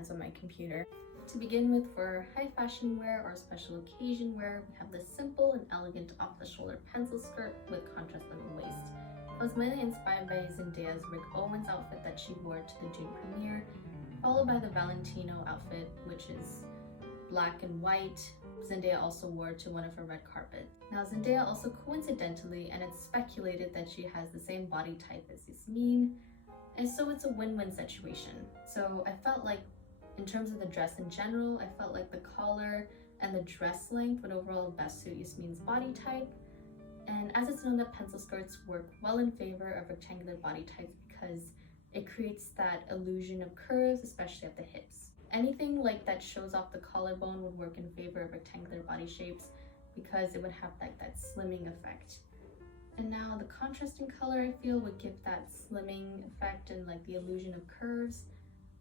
hands on my computer. To begin with, for high fashion wear or special occasion wear, we have this simple and elegant off-the-shoulder pencil skirt with contrast on the waist. It was mainly inspired by Zendaya's Rick Owens outfit that she wore to the June premiere, followed by the Valentino outfit, which is black and white. Zendaya also wore to one of her red carpet. Now Zendaya also coincidentally, and it's speculated that she has the same body type as Yasmin, and so it's a win-win situation. So I felt like in terms of the dress in general, I felt like the collar and the dress length would overall best suit Yasmin's body type. And as it's known that pencil skirts work well in favor of rectangular body types because it creates that illusion of curves, especially at the hips. Anything like that shows off the collarbone would work in favor of rectangular body shapes because it would have that slimming effect. And now the contrasting color I feel would give that slimming effect and like the illusion of curves.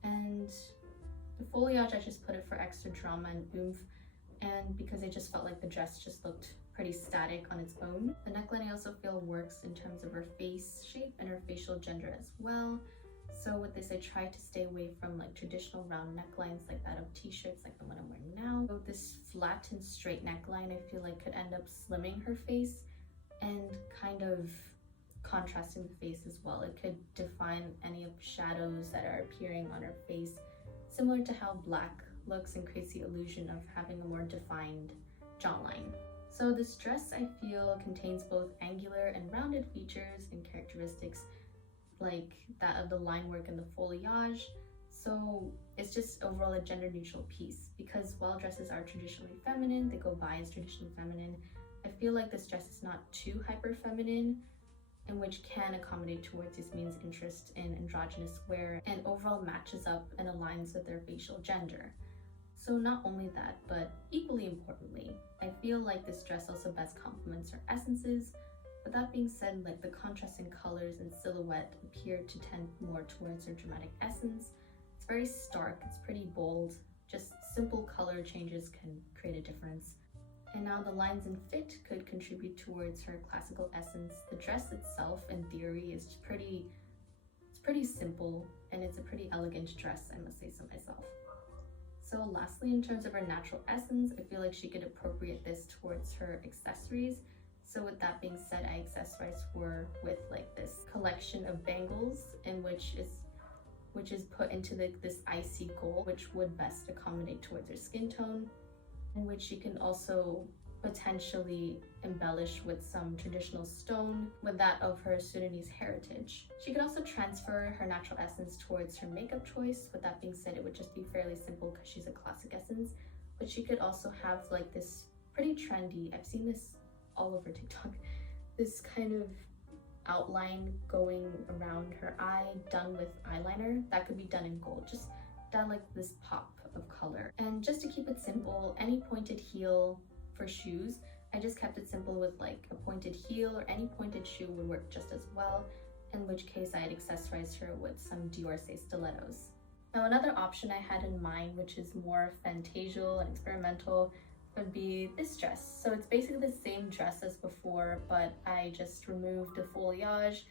And the foliage, I just put it for extra drama and oomph, and because I just felt like the dress just looked pretty static on its own. The neckline I also feel works in terms of her face shape and her facial gender as well. So with this, I tried to stay away from like traditional round necklines like that of t-shirts like the one I'm wearing now. So this flat and straight neckline I feel like could end up slimming her face and kind of contrasting the face as well. It could define any of the shadows that are appearing on her face, similar to how black looks and creates the illusion of having a more defined jawline. So this dress I feel contains both angular and rounded features and characteristics like that of the line work and the foliage. So it's just overall a gender neutral piece because while dresses are traditionally feminine, they go by as traditionally feminine, I feel like this dress is not too hyper feminine, and which can accommodate towards Yasmin's interest in androgynous wear and overall matches up and aligns with their facial gender. So not only that, but equally importantly, I feel like this dress also best complements her essences. But that being said, like the contrasting colors and silhouette appear to tend more towards her dramatic essence. It's very stark, it's pretty bold, just simple color changes can create a difference. And now the lines and fit could contribute towards her classical essence. The dress itself, in theory, is pretty simple, and it's a pretty elegant dress, I must say so myself. So lastly, in terms of her natural essence, I feel like she could appropriate this towards her accessories. So with that being said, I accessorized her with like this collection of bangles, in which is put into this icy gold, which would best accommodate towards her skin tone, in which she can also potentially embellish with some traditional stone with that of her Sudanese heritage. She could also transfer her natural essence towards her makeup choice. With that being said, it would just be fairly simple because she's a classic essence, but she could also have like this pretty trendy, I've seen this all over TikTok, this kind of outline going around her eye done with eyeliner that could be done in gold, just done like this pop of color. And just to keep it simple, any pointed heel for shoes, I just kept it simple with like a pointed heel, or any pointed shoe would work just as well, in which case I had accessorized her with some Dior stilettos. Now another option I had in mind, which is more fantasial and experimental, would be this dress. So it's basically the same dress as before, but I just removed the foliage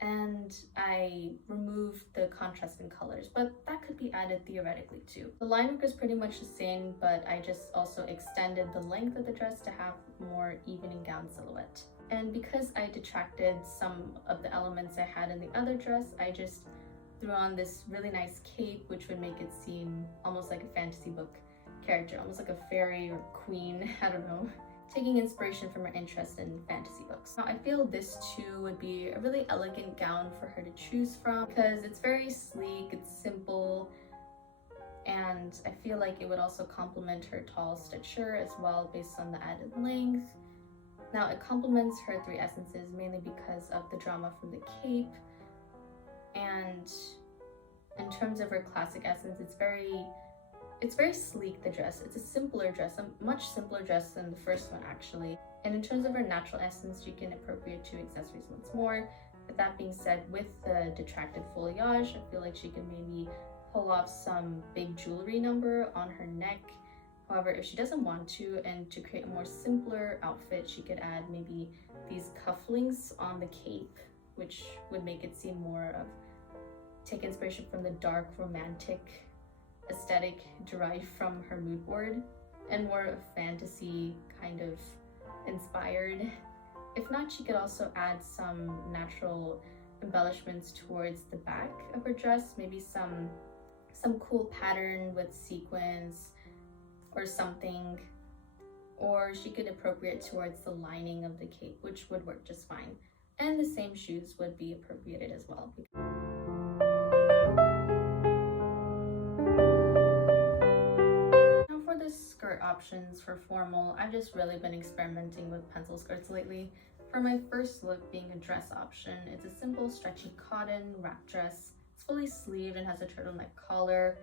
and I removed the contrasting colors, but that could be added theoretically too. The line work is pretty much the same, but I just also extended the length of the dress to have more evening gown silhouette. And because I detracted some of the elements I had in the other dress, I just threw on this really nice cape, which would make it seem almost like a fantasy book character, almost like a fairy or queen, I don't know, taking inspiration from her interest in fantasy books. Now I feel this too would be a really elegant gown for her to choose from because it's very sleek, it's simple, and I feel like it would also complement her tall stature as well based on the added length. Now it complements her three essences mainly because of the drama from the cape, and in terms of her classic essence, it's very sleek, the dress. It's a simpler dress, a much simpler dress than the first one actually. And in terms of her natural essence, she can appropriate two accessories once more. With that being said, with the detracted foliage, I feel like she could maybe pull off some big jewelry number on her neck. However, if she doesn't want to, and to create a more simpler outfit, she could add maybe these cufflinks on the cape, which would make it seem more of, take inspiration from the dark romantic aesthetic derived from her mood board and more fantasy kind of inspired. If not, she could also add some natural embellishments towards the back of her dress, maybe some cool pattern with sequins or something, or she could appropriate towards the lining of the cape, which would work just fine. And the same shoes would be appropriated as well. Now for the skirt options for formal, I've just really been experimenting with pencil skirts lately. For my first look being a dress option, it's a simple stretchy cotton wrap dress. It's fully sleeved and has a turtleneck collar.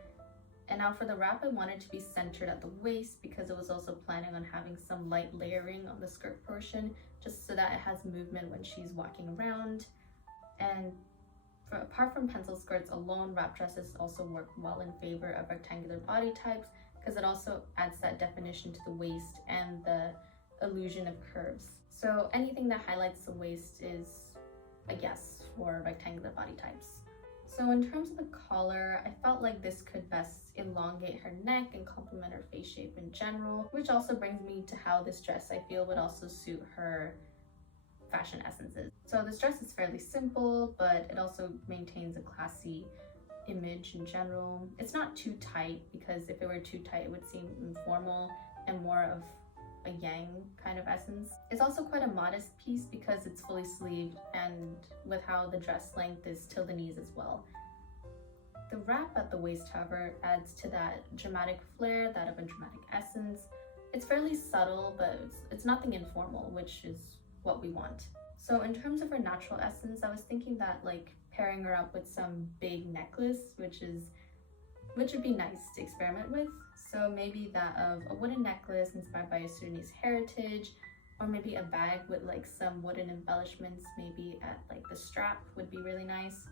And now for the wrap, I wanted to be centered at the waist because I was also planning on having some light layering on the skirt portion, just so that it has movement when she's walking around. And apart from pencil skirts alone, wrap dresses also work well in favor of rectangular body types because it also adds that definition to the waist and the illusion of curves. So anything that highlights the waist is a yes for rectangular body types. So in terms of the collar, I felt like this could best elongate her neck and complement her face shape in general, which also brings me to how this dress I feel would also suit her fashion essences. So this dress is fairly simple, but it also maintains a classy image in general. It's not too tight because if it were too tight, it would seem informal and more of a yang kind of essence. It's also quite a modest piece because it's fully sleeved and with how the dress length is till the knees as well. The wrap at the waist, however, adds to that dramatic flair, that of a dramatic essence. It's fairly subtle, but it's nothing informal, which is what we want. So in terms of her natural essence, I was thinking that like pairing her up with some big necklace, which would be nice to experiment with. So maybe that of a wooden necklace inspired by a Sudanese heritage, or maybe a bag with like some wooden embellishments, maybe at like the strap would be really nice.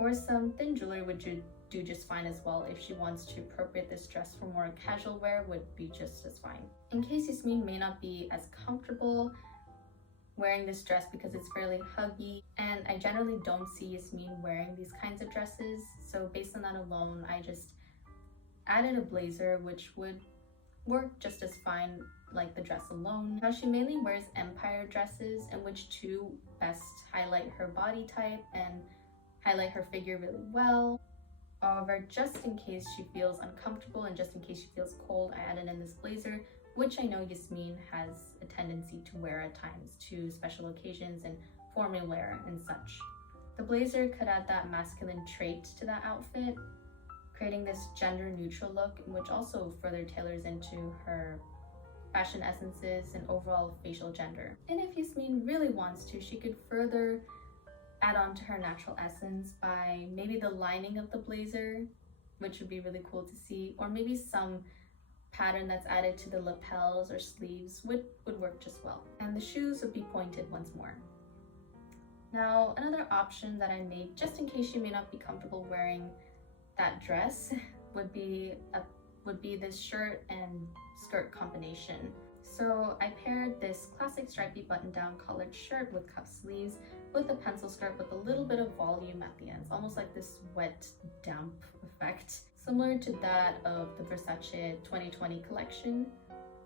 Or some thin jewelry would do just fine as well. If she wants to appropriate this dress for more casual wear, would be just as fine. In case Yasmin may not be as comfortable wearing this dress because it's fairly huggy, and I generally don't see Yasmin wearing these kinds of dresses, so based on that alone, I just added a blazer which would work just as fine like the dress alone. Now she mainly wears empire dresses in which two best highlight her body type and highlight her figure really well. However, just in case she feels uncomfortable and just in case she feels cold, I added in this blazer, which I know Yasmin has a tendency to wear at times to special occasions and formal wear and such. The blazer could add that masculine trait to that outfit, creating this gender neutral look, which also further tailors into her fashion essences and overall facial gender. And if Yasmin really wants to, she could further add on to her natural essence by maybe the lining of the blazer, which would be really cool to see, or maybe some pattern that's added to the lapels or sleeves would work just well. And the shoes would be pointed once more. Now, another option that I made, just in case you may not be comfortable wearing that dress, would be this shirt and skirt combination. So I paired this classic stripy button-down collared shirt with cuff sleeves with a pencil skirt with a little bit of volume at the ends, almost like this wet, damp effect, similar to that of the Versace 2020 collection,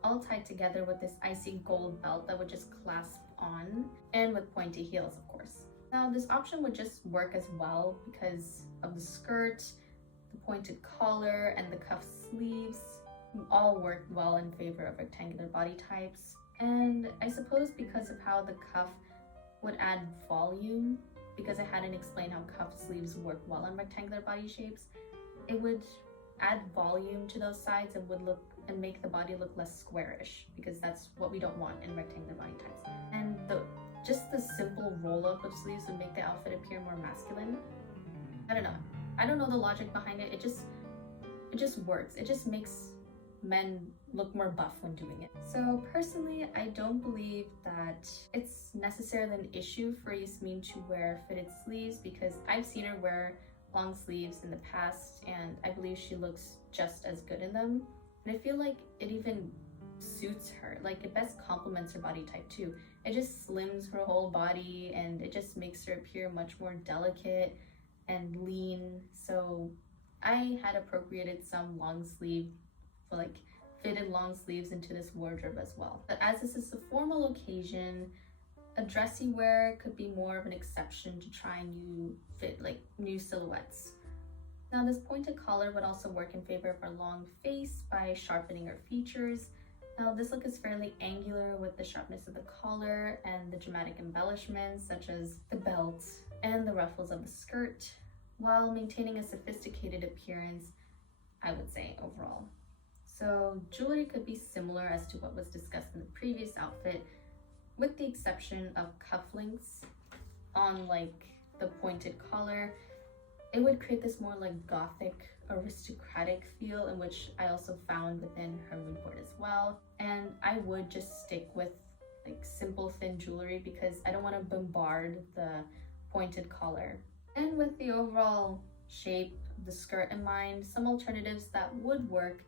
all tied together with this icy gold belt that would just clasp on, and with pointy heels, of course. Now, this option would just work as well because of the skirt, the pointed collar, and the cuff sleeves all work well in favor of rectangular body types. And I suppose because of how the cuff would add volume, because I hadn't explained how cuff sleeves work well on rectangular body shapes, it would add volume to those sides and would look and make the body look less squarish, because that's what we don't want in rectangular body types. And just the simple roll-up of sleeves would make the outfit appear more masculine. I don't know the logic behind it. It just works. It just makes men look more buff when doing it. So personally, I don't believe that it's necessarily an issue for Yasmin to wear fitted sleeves, because I've seen her wear long sleeves in the past and I believe she looks just as good in them. And I feel like it even suits her, like it best complements her body type too. It just slims her whole body and it just makes her appear much more delicate and lean. So I had appropriated some long sleeve, like fitted long sleeves into this wardrobe as well. But as this is a formal occasion, a dressy wear could be more of an exception to try new silhouettes. Now this pointed collar would also work in favor of our long face by sharpening our features. Now this look is fairly angular with the sharpness of the collar and the dramatic embellishments such as the belt and the ruffles of the skirt, while maintaining a sophisticated appearance, I would say, overall. So jewelry could be similar as to what was discussed in the previous outfit, with the exception of cufflinks on the pointed collar. It would create this more gothic, aristocratic feel, in which I also found within her mood board as well. And I would just stick with simple thin jewelry because I don't want to bombard the pointed collar. And with the overall shape of the skirt in mind, some alternatives that would work,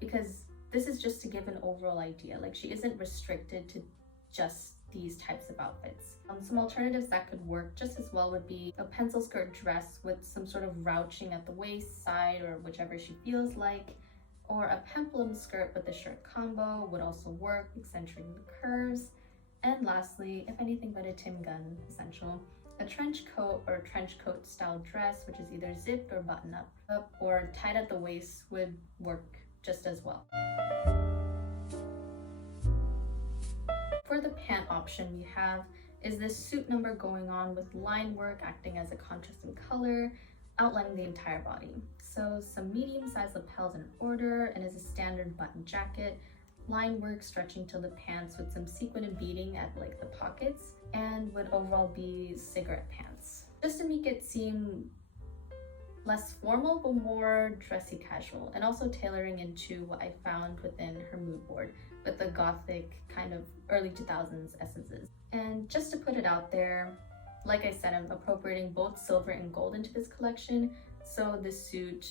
because this is just to give an overall idea. She isn't restricted to just these types of outfits. Some alternatives that could work just as well would be a pencil skirt dress with some sort of ruching at the waist, side, or whichever she feels like, or a peplum skirt with a shirt combo would also work, accentuating the curves. And lastly, if anything but a Tim Gunn essential, a trench coat or a trench coat style dress, which is either zipped or buttoned up or tied at the waist, would work just as well. For the pant option we have is this suit number going on with line work acting as a contrast in color, outlining the entire body. So some medium-sized lapels in order, and is a standard button jacket, line work stretching to the pants with some sequin and beading at the pockets, and would overall be cigarette pants. Just to make it seem less formal but more dressy casual, and also tailoring into what I found within her mood board with the gothic kind of early 2000s essences. And just to put it out there, like I said, I'm appropriating both silver and gold into this collection, so this suit,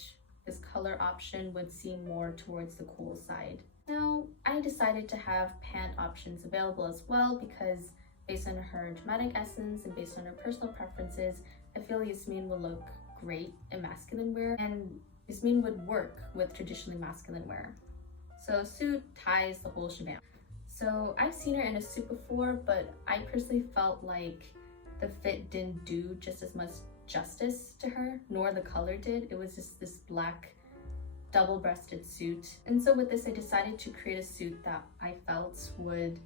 this color option would seem more towards the cool side. Now, I decided to have pant options available as well because based on her dramatic essence and based on her personal preferences, I feel Yasmin will look great in masculine wear, and Yasmin would work with traditionally masculine wear. So suit, ties, the whole shebang. So I've seen her in a suit before, but I personally felt like the fit didn't do just as much justice to her, nor the color did. It was just this black double-breasted suit. And so with this, I decided to create a suit that I felt would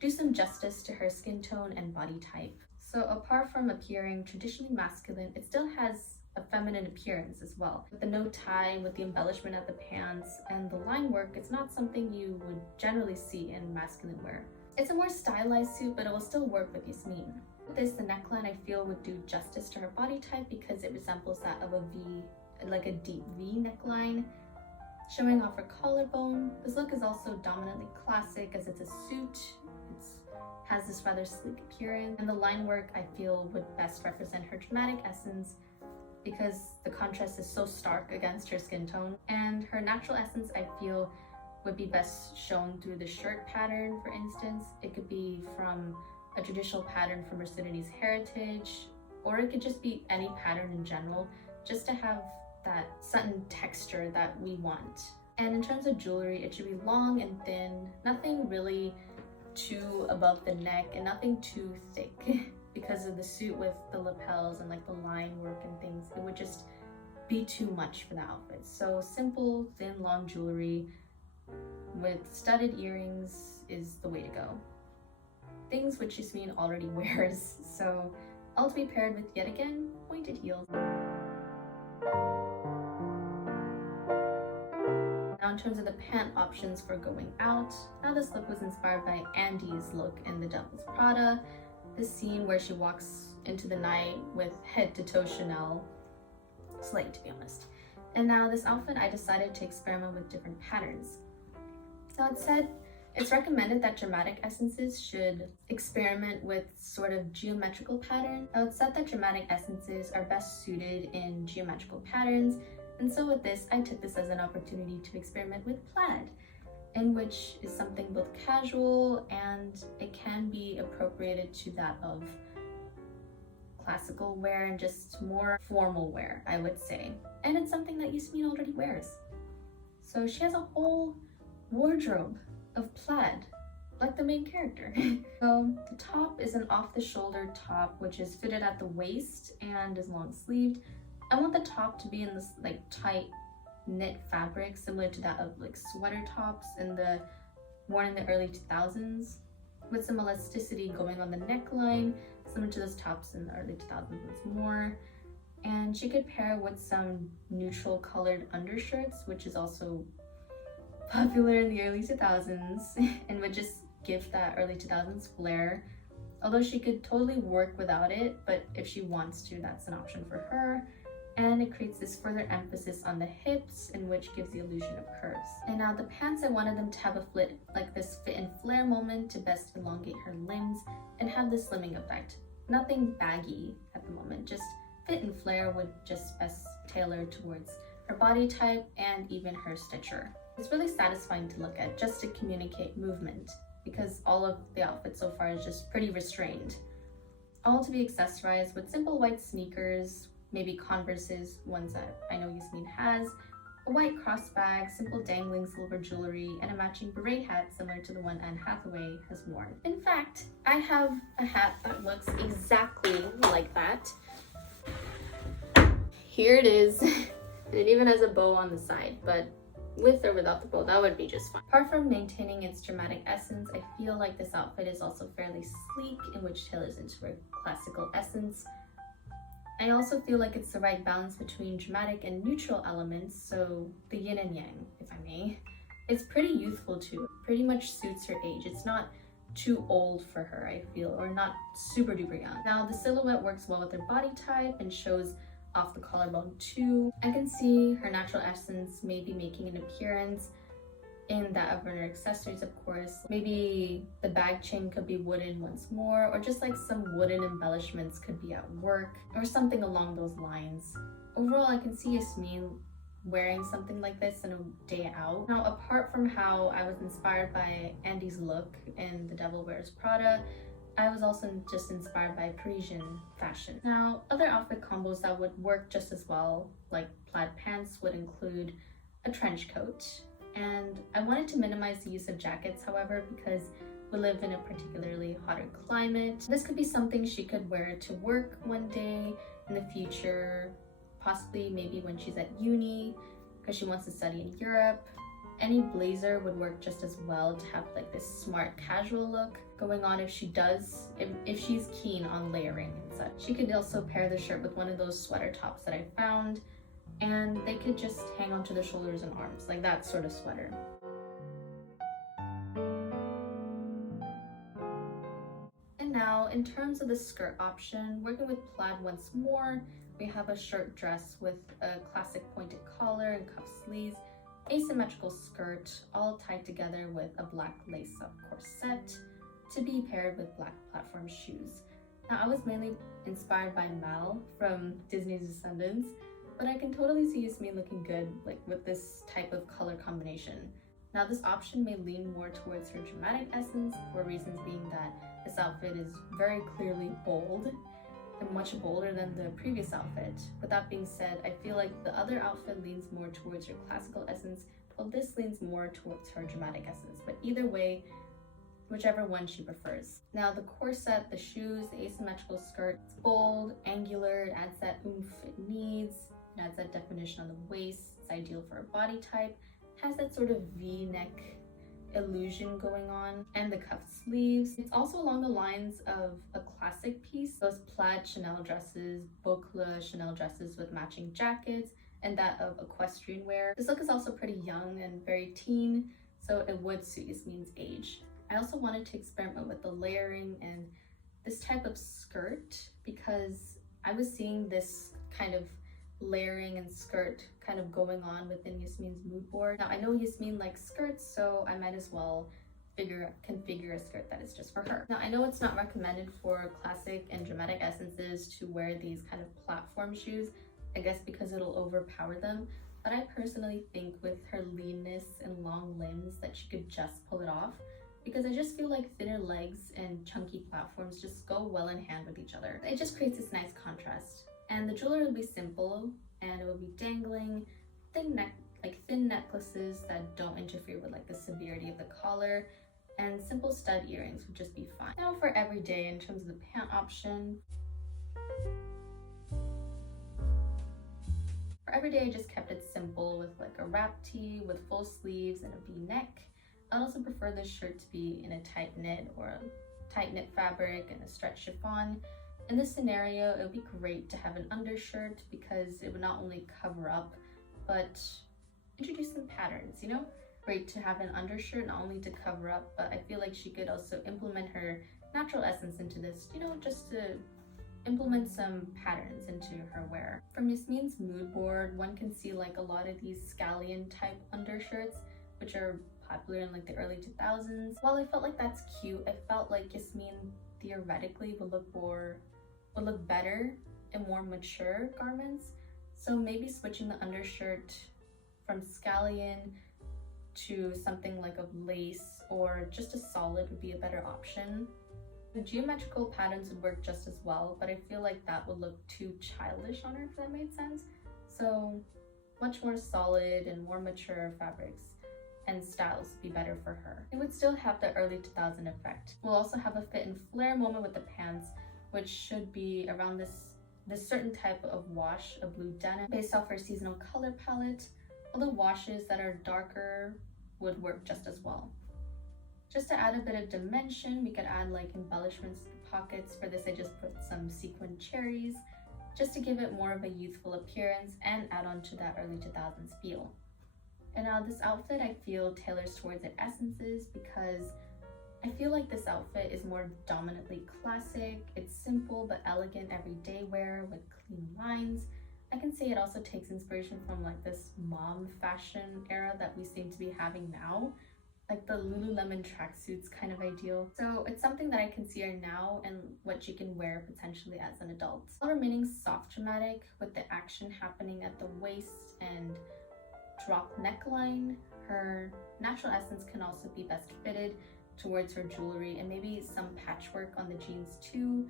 do some justice to her skin tone and body type. So apart from appearing traditionally masculine, it still has a feminine appearance as well. With the no tie, with the embellishment at the pants, and the line work, it's not something you would generally see in masculine wear. It's a more stylized suit, but it will still work with Yasmin. With this, the neckline I feel would do justice to her body type because it resembles that of a V, like a deep V neckline, showing off her collarbone. This look is also dominantly classic as it's a suit. It has this rather sleek appearance, and the line work I feel would best represent her dramatic essence because the contrast is so stark against her skin tone. And her natural essence I feel would be best shown through the shirt pattern, for instance. It could be from a traditional pattern from her Sudanese heritage, or it could just be any pattern in general, just to have that satin texture that we want. And in terms of jewelry, it should be long and thin, nothing really too above the neck and nothing too thick. Because of the suit with the lapels and the line work and things, it would just be too much for the outfit. So simple, thin, long jewelry with studded earrings is the way to go. Things which Yasmin already wears, so all to be paired with, yet again, pointed heels. Now in terms of the pant options for going out, now this look was inspired by Andy's look in The Devil's Prada. This scene where she walks into the night with head to toe Chanel, slay to be honest. And now this outfit, I decided to experiment with different patterns. Now it said it's recommended that dramatic essences should experiment with sort of geometrical patterns. Now it's said that dramatic essences are best suited in geometrical patterns, and so with this, I took this as an opportunity to experiment with plaid, in which is something both casual and it can be appropriated to that of classical wear and just more formal wear, I would say. And it's something that Yasmin already wears. So she has a whole wardrobe of plaid, like the main character. So the top is an off-the-shoulder top, which is fitted at the waist and is long-sleeved. I want the top to be in this like tight knit fabric, similar to that of like sweater tops worn in the early 2000s, with some elasticity going on the neckline, similar to those tops in the early 2000s once more. And she could pair with some neutral colored undershirts, which is also popular in the early 2000s and would just give that early 2000s flair. Although she could totally work without it, but if she wants to, that's an option for her. And it creates this further emphasis on the hips, in which gives the illusion of curves. And now the pants, I wanted them to have a fit, like this fit and flare moment to best elongate her limbs and have this slimming effect. Nothing baggy at the moment, just fit and flare would just best tailor towards her body type and even her stature. It's really satisfying to look at, just to communicate movement, because all of the outfit so far is just pretty restrained. All to be accessorized with simple white sneakers, maybe Converses, ones that I know Yasmin has, a white cross bag, simple dangling silver jewelry, and a matching beret hat similar to the one Anne Hathaway has worn. In fact, I have a hat that looks exactly like that. Here it is, and it even has a bow on the side, but with or without the bow, that would be just fine. Apart from maintaining its dramatic essence, I feel like this outfit is also fairly sleek, in which tailors into her classical essence. I also feel like it's the right balance between dramatic and neutral elements, so the yin and yang, if I may. It's pretty youthful too, pretty much suits her age. It's not too old for her, I feel, or not super duper young. Now the silhouette works well with her body type and shows off the collarbone too. I can see her natural essence maybe making an appearance in that of her accessories, of course. Maybe the bag chain could be wooden once more, or just like some wooden embellishments could be at work, or something along those lines. Overall, I can see Yasmin wearing something like this in a day out. Now, apart from how I was inspired by Andy's look in The Devil Wears Prada, I was also just inspired by Parisian fashion. Now, other outfit combos that would work just as well, like plaid pants, would include a trench coat. And I wanted to minimize the use of jackets, however, because we live in a particularly hotter climate. This could be something she could wear to work one day in the future, possibly maybe when she's at uni, because she wants to study in Europe. Any blazer would work just as well to have like this smart casual look going on if she's keen on layering and such. She could also pair the shirt with one of those sweater tops that I found, and they could just hang onto the shoulders and arms, like that sort of sweater. And now, in terms of the skirt option, working with plaid once more, we have a shirt dress with a classic pointed collar and cuff sleeves, asymmetrical skirt, all tied together with a black lace-up corset to be paired with black platform shoes. Now, I was mainly inspired by Mal from Disney's Descendants, but I can totally see Yasmin looking good like with this type of color combination. Now, this option may lean more towards her dramatic essence, for reasons being that this outfit is very clearly bold and much bolder than the previous outfit. With that being said, I feel like the other outfit leans more towards her classical essence, while this leans more towards her dramatic essence. But either way, whichever one she prefers. Now, the corset, the shoes, the asymmetrical skirt, it's bold, angular, it adds that oomph it needs. It adds that definition on the waist. It's ideal for a body type. It has that sort of V-neck illusion going on, and the cuffed sleeves. It's also along the lines of a classic piece, those plaid Chanel dresses, boucle Chanel dresses with matching jackets, and that of equestrian wear. This look is also pretty young and very teen, so it would suit Yasmin's age. I also wanted to experiment with the layering and this type of skirt because I was seeing this kind of layering and skirt kind of going on within Yasmin's mood board. Now, I know Yasmin likes skirts, so I might as well configure a skirt that is just for her. Now, I know it's not recommended for classic and dramatic essences to wear these kind of platform shoes, I guess because it'll overpower them, but I personally think with her leanness and long limbs that she could just pull it off. because I just feel like thinner legs and chunky platforms just go well in hand with each other. It just creates this nice contrast. And the jewelry will be simple, and it will be dangling, thin necklaces that don't interfere with like the severity of the collar, and simple stud earrings would just be fine. Now for everyday, in terms of the pant option, for everyday I just kept it simple with like a wrap tee with full sleeves and a v-neck. I also prefer this shirt to be in a tight knit or a tight knit fabric and a stretch chiffon. In this scenario, it would be great to have an undershirt because it would not only cover up but introduce some patterns, you know? Great to have an undershirt, not only to cover up, but I feel like she could also implement her natural essence into this, you know, just to implement some patterns into her wear. From Yasmin's mood board, one can see like a lot of these scallion type undershirts, which are popular in like the early 2000s. While I felt like that's cute, I felt like Yasmin theoretically would look better in more mature garments. So maybe switching the undershirt from scallion to something like a lace or just a solid would be a better option. The geometrical patterns would work just as well, but I feel like that would look too childish on her, if that made sense. So much more solid and more mature fabrics and styles would be better for her. It would still have the early 2000 effect. We'll also have a fit and flare moment with the pants, which should be around this certain type of wash, a blue denim, based off her seasonal color palette. Although washes that are darker would work just as well. Just to add a bit of dimension, we could add like embellishments to the pockets. For this, I just put some sequin cherries just to give it more of a youthful appearance and add on to that early 2000s feel. And now this outfit I feel tailors towards its essences because I feel like this outfit is more dominantly classic. It's simple but elegant everyday wear with clean lines. I can say it also takes inspiration from like this mom fashion era that we seem to be having now, like the Lululemon tracksuits kind of ideal. So it's something that I can see her now and what she can wear potentially as an adult. While remaining soft dramatic with the action happening at the waist and drop neckline, her natural essence can also be best fitted towards her jewelry and maybe some patchwork on the jeans too,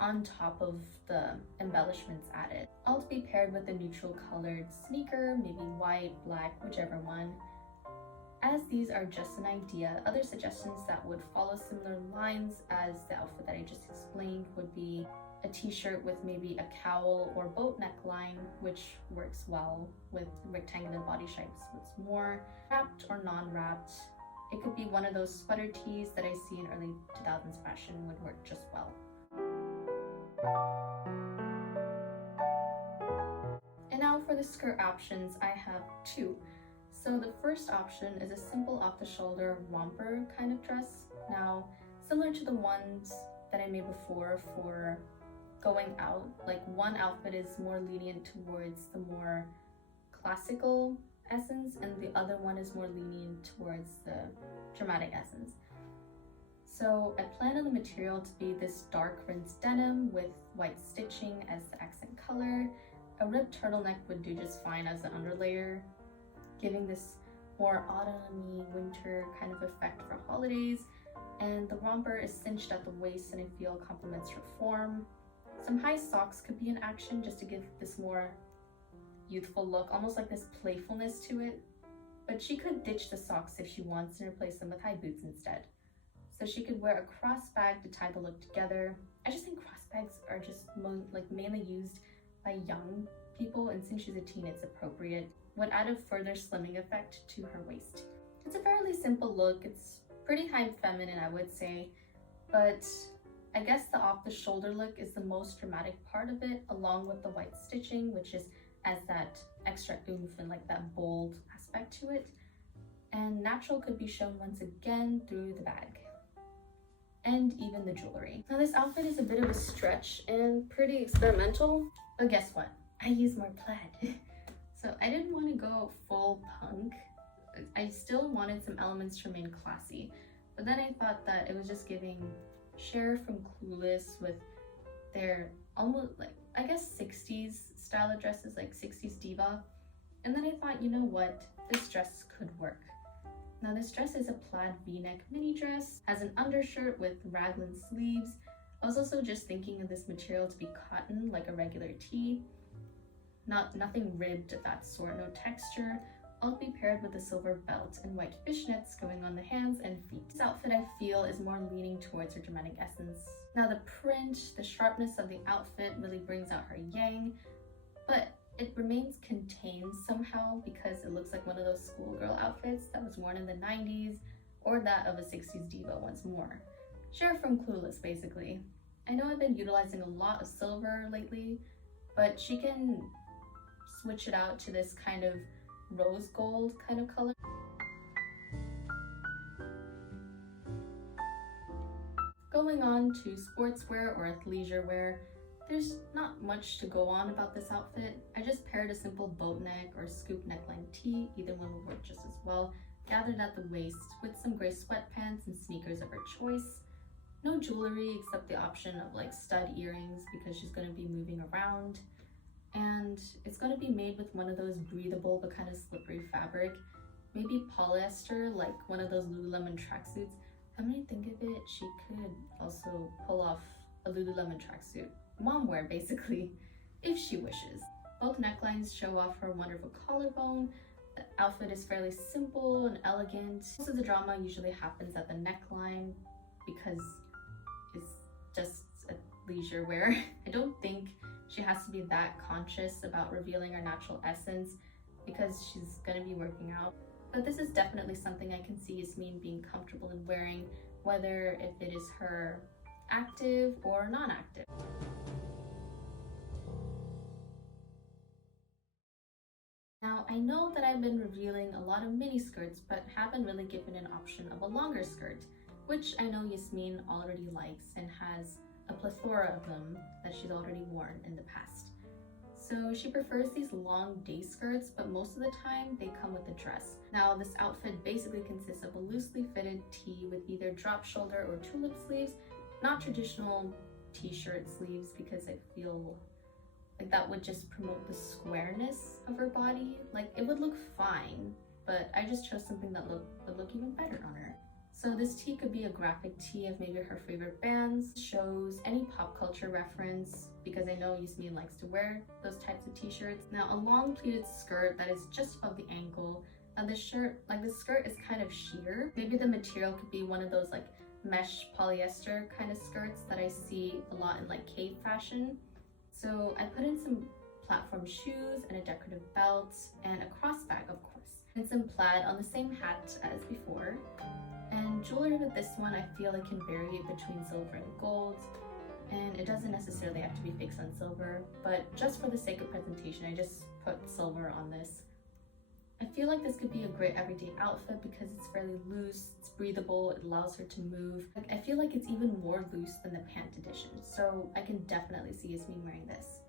on top of the embellishments added. All to be paired with a neutral colored sneaker, maybe white, black, whichever one. As these are just an idea, other suggestions that would follow similar lines as the outfit that I just explained would be a t-shirt with maybe a cowl or boat neckline, which works well with rectangular body shapes. So it's more wrapped or non-wrapped. It could be one of those sweater tees that I see in early 2000s fashion would work just well. And now for the skirt options, I have two. So the first option is a simple off-the-shoulder romper kind of dress. Now, similar to the ones that I made before for going out, like one outfit is more lenient towards the more classical essence and the other one is more lenient towards the dramatic essence. So I planned on the material to be this dark rinsed denim with white stitching as the accent color. A ribbed turtleneck would do just fine as an underlayer, giving this more autumny winter kind of effect for holidays. And the romper is cinched at the waist and I feel complements her form. Some high socks could be in action just to give this more youthful look, almost like this playfulness to it. But she could ditch the socks if she wants and replace them with high boots instead. So she could wear a cross bag to tie the look together. I just think cross bags are just mainly used by young people, and since she's a teen, it's appropriate. Would add a further slimming effect to her waist. It's a fairly simple look. It's pretty high feminine, I would say, but I guess the off-the-shoulder look is the most dramatic part of it, along with the white stitching, which just adds that extra oomph and like that bold aspect to it. And natural could be shown once again through the bag and even the jewelry. Now this outfit is a bit of a stretch and pretty experimental, but guess what? I use more plaid. So I didn't want to go full punk. I still wanted some elements to remain classy, but then I thought that it was just giving Cher from Clueless with their almost like, I guess 60s style of dresses, like 60s diva. And then I thought, you know what, this dress could work. Now this dress is a plaid v-neck mini dress, has an undershirt with raglan sleeves. I was also just thinking of this material to be cotton, like a regular tee. Nothing ribbed of that sort, no texture. All be paired with a silver belt and white fishnets going on the hands and feet. This outfit I feel is more leaning towards her dramatic essence. Now the print, the sharpness of the outfit really brings out her yang, but it remains contained somehow because it looks like one of those schoolgirl outfits that was worn in the 90s or that of a 60s diva once more. Cher from Clueless, basically. I know I've been utilizing a lot of silver lately, but she can switch it out to this kind of rose gold kind of color. Going on to sportswear or athleisure wear, there's not much to go on about this outfit. I just paired a simple boat neck or scoop neckline tee, either one will work just as well, gathered at the waist with some gray sweatpants and sneakers of her choice. No jewelry except the option of like stud earrings because she's going to be moving around. And it's going to be made with one of those breathable but kind of slippery fabric, maybe polyester, like one of those Lululemon tracksuits. Come to think of it, she could also pull off a Lululemon tracksuit, mom wear basically, if she wishes. Both necklines show off her wonderful collarbone. The outfit is fairly simple and elegant. Most of the drama usually happens at the neckline because it's just a leisure wear. I don't think she has to be that conscious about revealing her natural essence because she's gonna be working out. But this is definitely something I can see Yasmin being comfortable in wearing, whether if it is her active or non-active. Now, I know that I've been revealing a lot of mini skirts, but haven't really given an option of a longer skirt, which I know Yasmin already likes and has a plethora of them that she's already worn in the past. So she prefers these long day skirts, but most of the time they come with a dress. Now this outfit basically consists of a loosely fitted tee with either drop shoulder or tulip sleeves, not traditional t-shirt sleeves because I feel like that would just promote the squareness of her body. Like it would look fine, but I just chose something that would look even better on her. So this tee could be a graphic tee of maybe her favorite bands, shows, any pop culture reference, because I know Yasmin likes to wear those types of t-shirts. Now a long pleated skirt that is just above the ankle. Now this skirt is kind of sheer. Maybe the material could be one of those like mesh polyester kind of skirts that I see a lot in like cave fashion. So I put in some platform shoes and a decorative belt and a crossbag, of course, and some plaid on the same hat as before. And jewelry with this one, I feel it can vary between silver and gold, and it doesn't necessarily have to be fixed on silver, but just for the sake of presentation, I just put silver on this. I feel like this could be a great everyday outfit because it's fairly loose, it's breathable, it allows her to move. I feel like it's even more loose than the pant edition, so I can definitely see Yasmin wearing this.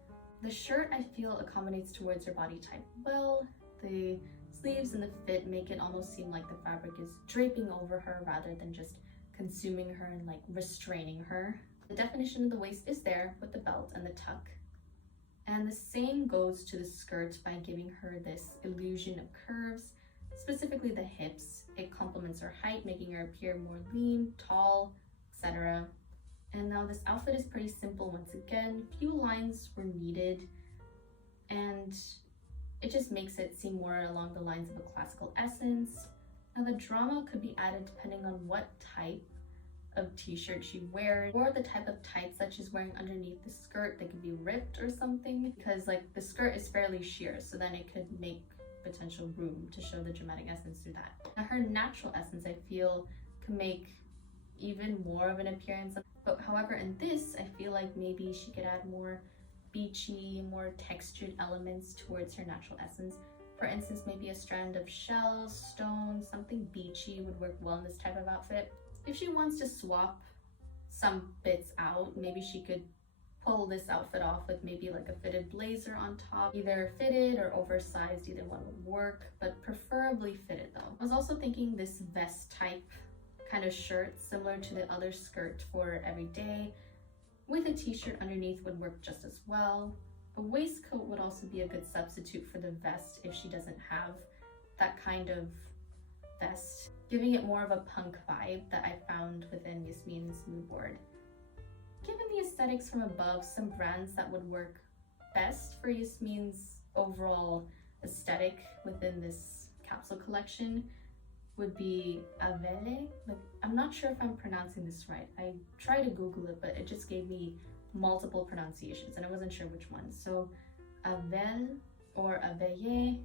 The shirt I feel accommodates towards her body type well. The sleeves and the fit make it almost seem like the fabric is draping over her rather than just consuming her and like restraining her. The definition of the waist is there with the belt and the tuck. And the same goes to the skirt by giving her this illusion of curves, specifically the hips. It complements her height, making her appear more lean, tall, etc. And now this outfit is pretty simple once again. Few lines were needed, and it just makes it seem more along the lines of a classical essence. Now the drama could be added depending on what type of t-shirt she wears or the type of tights that she's wearing underneath the skirt. They could be ripped or something because like the skirt is fairly sheer, so then it could make potential room to show the dramatic essence through that. Now her natural essence I feel can make even more of an appearance, but however in this I feel like maybe she could add more beachy, more textured elements towards her natural essence. For instance, maybe a strand of shells, stones, something beachy would work well in this type of outfit. If she wants to swap some bits out, maybe she could pull this outfit off with maybe like a fitted blazer on top. Either fitted or oversized, either one would work, but preferably fitted though. I was also thinking this vest type kind of shirt, similar to the other skirt for every day, with a t-shirt underneath would work just as well. A waistcoat would also be a good substitute for the vest if she doesn't have that kind of vest. giving it more of a punk vibe that I found within Yasmin's mood board. Given the aesthetics from above, some brands that would work best for Yasmin's overall aesthetic within this capsule collection would be Avele. Like, I'm not sure if I'm pronouncing this right. I tried to Google it, but it just gave me multiple pronunciations and I wasn't sure which one. So Avele or Aveye,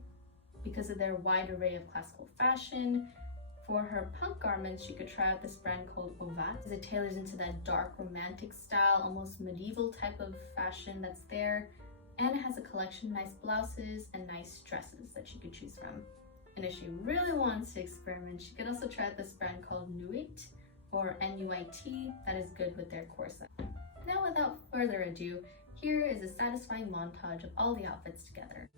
because of their wide array of classical fashion. For her punk garments, you could try out this brand called Ovat. It tailors into that dark romantic style, almost medieval type of fashion that's there. And it has a collection of nice blouses and nice dresses that you could choose from. And if she really wants to experiment, she could also try out this brand called Nuit or NUIT that is good with their corset. Now without further ado, here is a satisfying montage of all the outfits together.